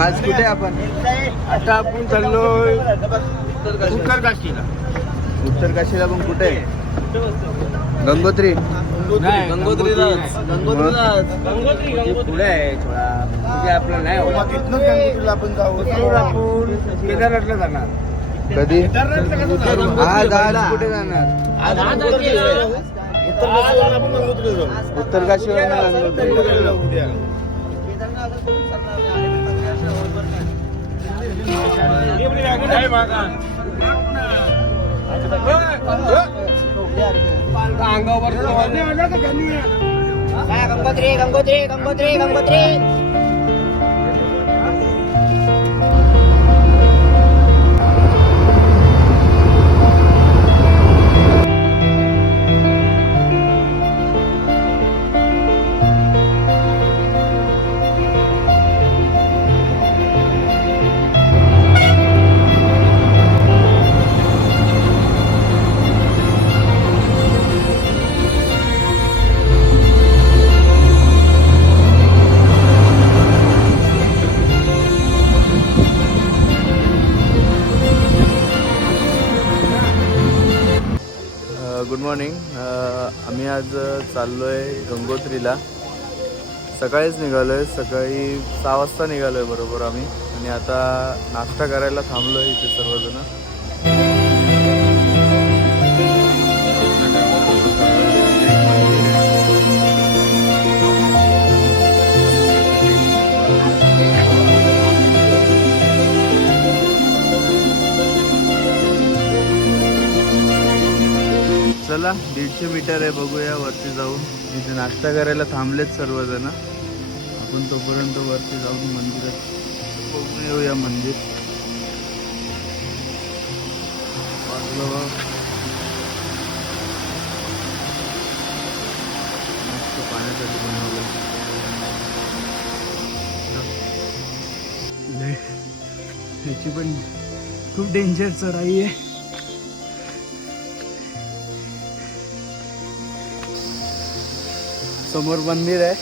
आज कुठे आपण? आता आपण चाललोय उत्तर काशीला. उत्तर काशीला पण कुठे? गंगोत्री. गंगोत्री पुढे आहे थोडा, म्हणजे आपलं नाही होत. गंगोत्रीला आपण जाऊ. आपण केदारनाथला जाणार. कधी? आज कुठे जाणार? उत्तर काशीवर गंगोत्री. गंगोत्री गंगोत्री गंगोत्री गंगोत्री. Good morning. आम्ही आज चाललो आहे गंगोत्रीला. सकाळीच निघालो आहे, सकाळी 6 वाजता निघालो आहे बरोबर आम्ही. आणि आता नाश्ता करायला थांबलो आहे इथे सर्वजण. चला 150 मीटर आहे, बघूया वरती जाऊन. इथे नाश्ता करायला थांबलेत सर्वजण. आपण तोपर्यंत वरती जाऊन मंदिरात बघून येऊया मंदिर. मस्त पाण्यासाठी बनवलं. ह्याची पण खूप डेंजर चढाई आहे. समोर मंदिर आहे.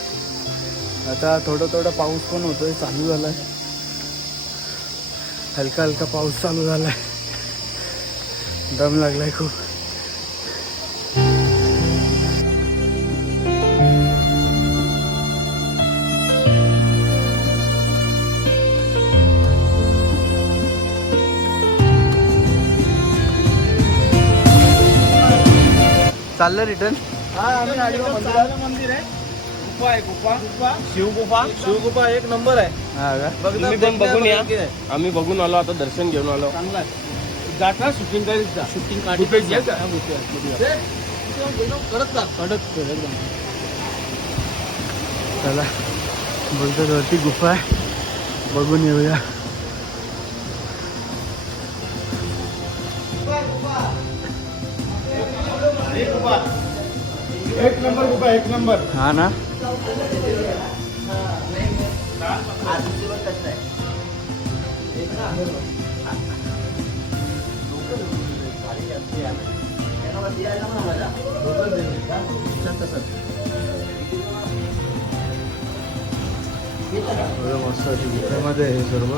आता थोडा पाऊस पण होतोय, चालू झालाय. हलका हलका पाऊस चालू झालाय. दम लागलाय खूप. चाललं रिटर्न. मंदिर आहे. गुफा आहे, गुफा शिवगुफा एक नंबर आहे. हा का? तुम्ही पण बघून या. आम्ही बघून आलो, आता दर्शन घेऊन आलो. चांगला जाता शूटिंग करायचं. शूटिंग चला बोलतो वरती गुफा आहे, बघून येऊया. एक नंबर गुफा, एक नंबर. हा ना. मस्त गुफेमध्ये आहे सर्व.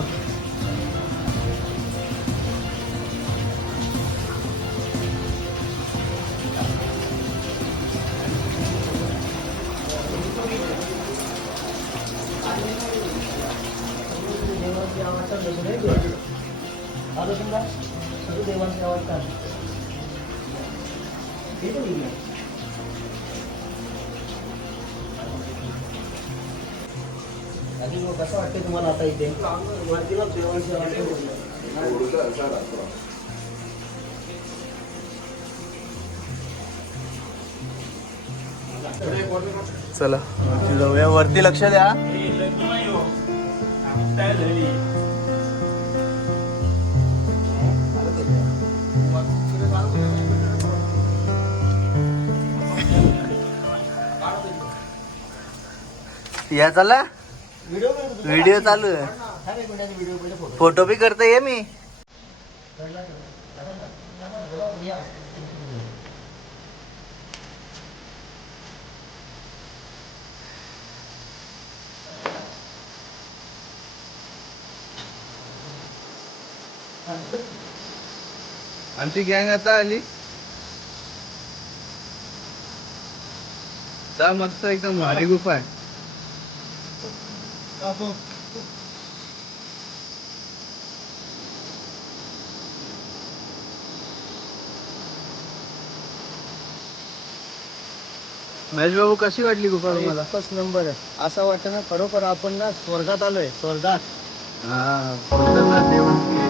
कसं वाटतं तुम्हाला आता इथे? चला वरती जाऊया. वरती लक्ष द्या. या चला, व्हिडिओ चालू आहे. फोटो भी करते ये मी. आमची गँग आता आली. जा मस्त एकदम भारी गुफा आहे. महेश बाबू कशी वाटली गुफा तुम्हाला? एकच नंबर आहे. असं वाटतं ना खरोखर आपण ना स्वर्गात आलोय, स्वर्गात. हा प्रसन्न देवांची.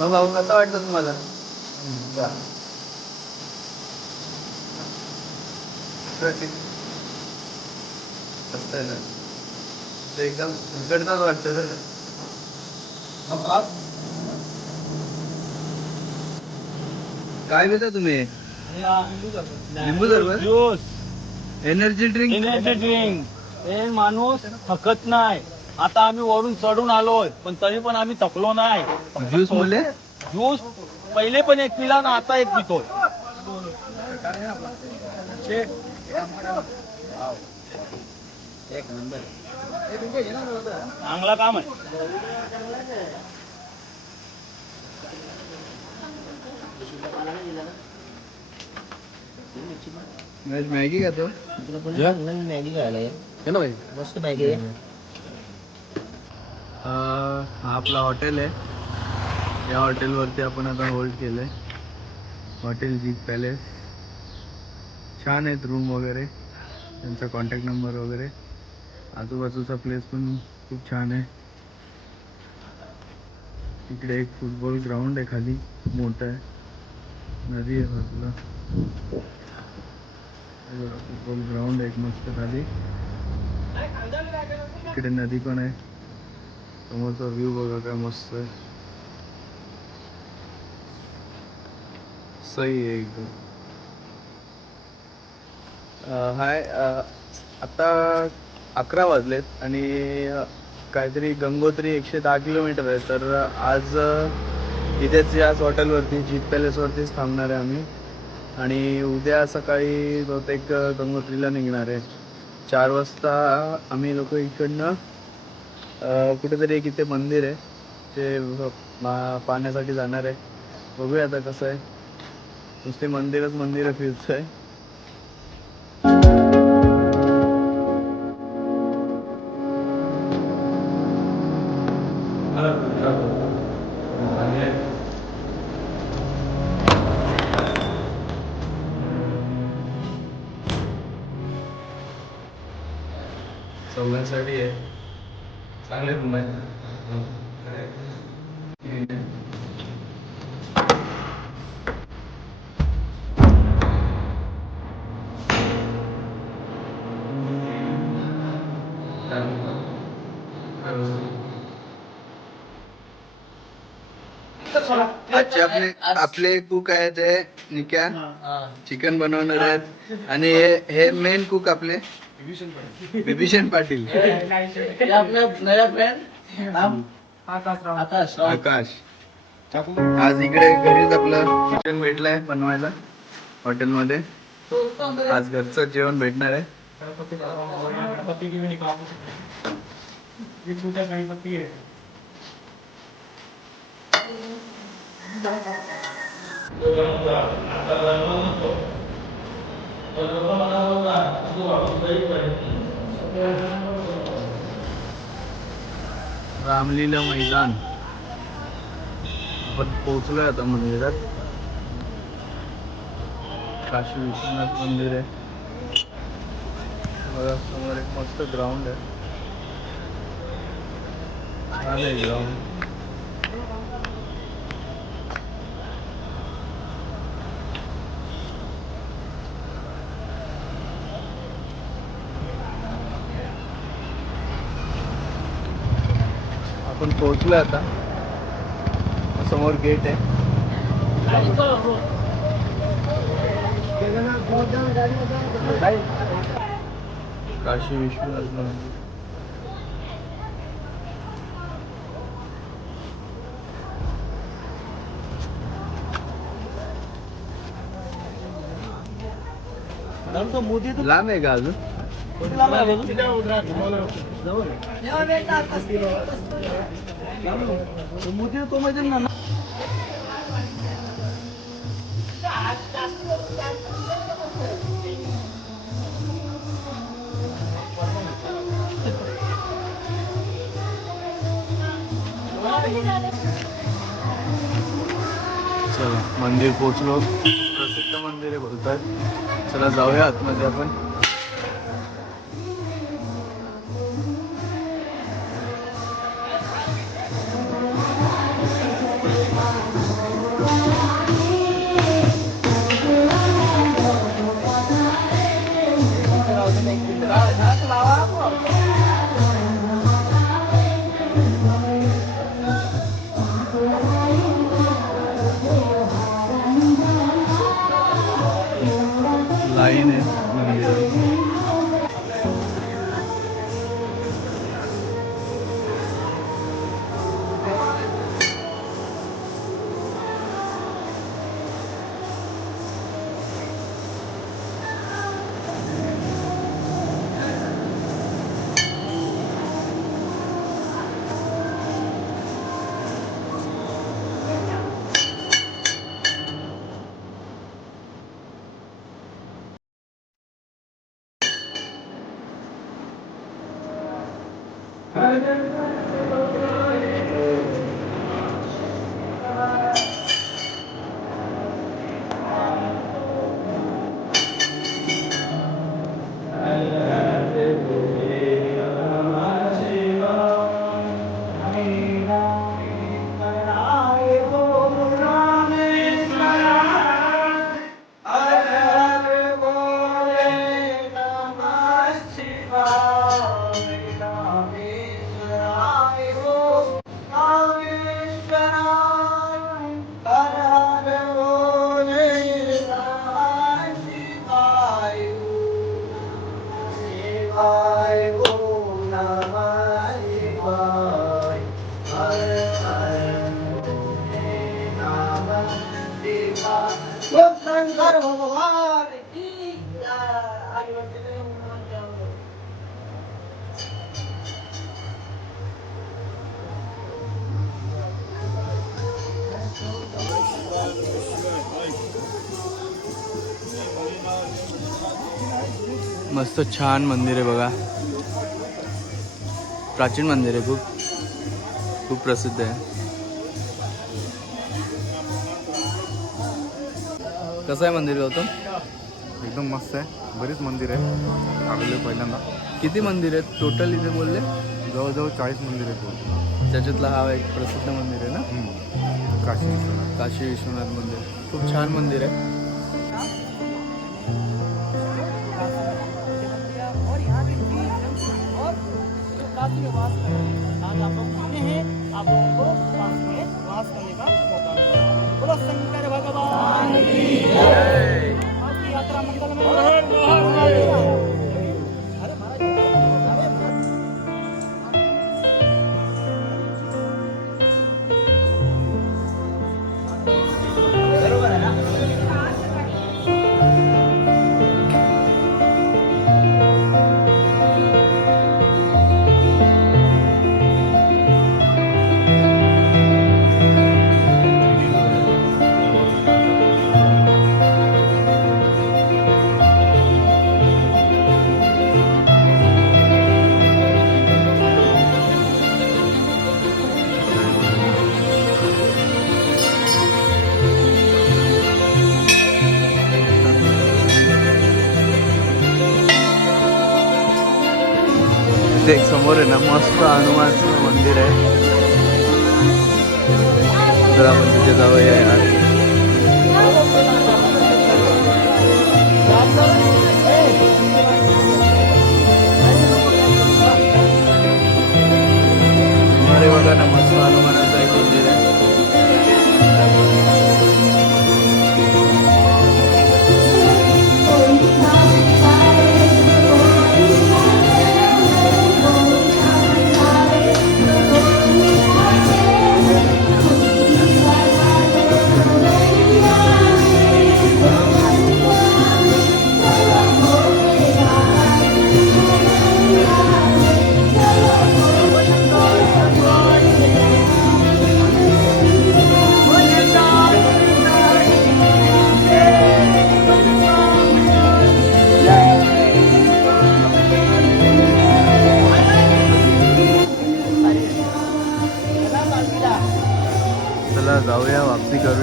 मग भाऊ कसं वाटतं तुम्हाला? मस्त आहे ना. ते एकदम उघडताच वाटतं. काय घेता तुम्ही? लिंबू सरबत? Juice, energy drink? Energy drink. हे माणूस थकत नाही. आता आम्ही वरून चढून आलोय पण तरी पण आम्ही थकलो नाही. ज्यूस मुले? ज्यूस पहिले पण एक पिला ना, आता एक पितोय. एक नंबर चांगला काम आहे. मॅगी खातो? मॅगी खायला ये. मस्त मॅगी आहे. हा आपला हॉटेल आहे. या हॉटेलवरती आपण आता होल्ड केलंय. हॉटेल जीत पॅलेस. छान आहेत रूम वगैरे, त्यांचा कॉन्टॅक्ट नंबर वगैरे. आजूबाजूचा प्लेस पण खूप छान आहे. इकडे एक फुटबॉल ग्राउंड आहे, खाली मोठं आहे. नदी आहे बाजूला. फुटबॉल ग्राउंड आहे एक मस्त खाली. इकडे नदी पण आहे. समोरचा व्ह्यू बघा काय मस्त आहे. सही आहे एकदम. हाय, आता 11 वाजलेत आणि काहीतरी गंगोत्री 110 किलोमीटर आहे. तर आज इथेच याच हॉटेलवरती जीत पॅलेसवरतीच थांबणार आहे आम्ही. आणि उद्या सकाळी बहुतेक गंगोत्रीला निघणार आहे. 4 वाजता आम्ही लोक इकडनं कुठेतरी एक इथे मंदिर आहे ते पाहण्यासाठी जाणार आहे. बघूया आता कसं आहे. नुसते मंदिरं फिरतोय. चौघांसाठी आहे. चांगले रूम आहेत. आजचे आपले कुक आहेत ते निक्या, चिकन बनवणार आहेत. आणि हे मेन कुक आपले विभीषण पाटील. आकाश. आज इकडे घरीच आपलं किचन भेटलंय बनवायला हॉटेलमध्ये. आज घरचं जेवण भेटणार आहे. रामलीला मैदान. आपण पोहोचलोय आता मंदिरात. काशी विश्वनाथ मंदिर आहे बघा. समोर एक मस्त ग्राउंड आहे. छान आहे ग्राउंड. आपण पोहोचलोय आता. समोर गेट आहे. काशी विश्वनाथ मंदिर. तो मोदी तो लांब आहे का अजून? मोदी तो म्हणजे ना चला मंदिर पोचलो. प्रसिद्ध मंदिर आहे बोलतात. चला जाऊया आतमध्ये आपण. लाईन आहे मंदिरात. मस्त छान मंदिर आहे बघा. प्राचीन मंदिर आहे. खूप प्रसिद्ध आहे. कसं आहे मंदिर गौतम? एकदम मस्त आहे. बरीच मंदिर आहे. आलेले पहिल्यांदा. किती मंदिर आहेत टोटल इथे बोलले? जवळजवळ 40 मंदिर आहेत. त्याच्यातला हा एक प्रसिद्ध मंदिर आहे ना, काशी विश्वनाथ. काशी विश्वनाथ मंदिर. खूप छान मंदिर आहे. और यहाँ की और जो काशी में वास कर रहे हैं, आज आप लोग आए हैं, आप लोगों को काशी में वास करने का मौका मिला. बोलो शंकर भगवान की जय. आपकी यात्रा मंगल में. अरे महाराज बरोबर आहे ना. इथे एक समोर आहे ना मस्त हनुमानचं मंदिर आहे. तर आपण तिथे जाऊया यार. अरे बघा ना मस्त हनुमानाचं एक मंदिर आहे.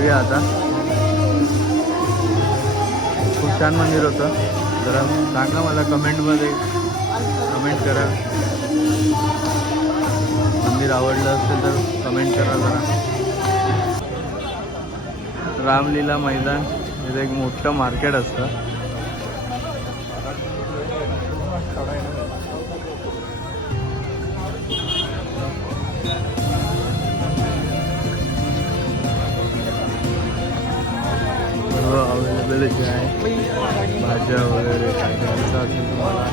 बघूया आता. खूप छान मंदिर होतं. जरा सांगा मला कमेंटमध्ये, कमेंट करा. मंदिर आवडलं असेल तर कमेंट करा जरा. रामलीला मैदान इथे एक मोठं मार्केट असतं. सर्व अवेलेबल आहे. भाज्या वगैरे काय घ्यायचं असेल तुम्हाला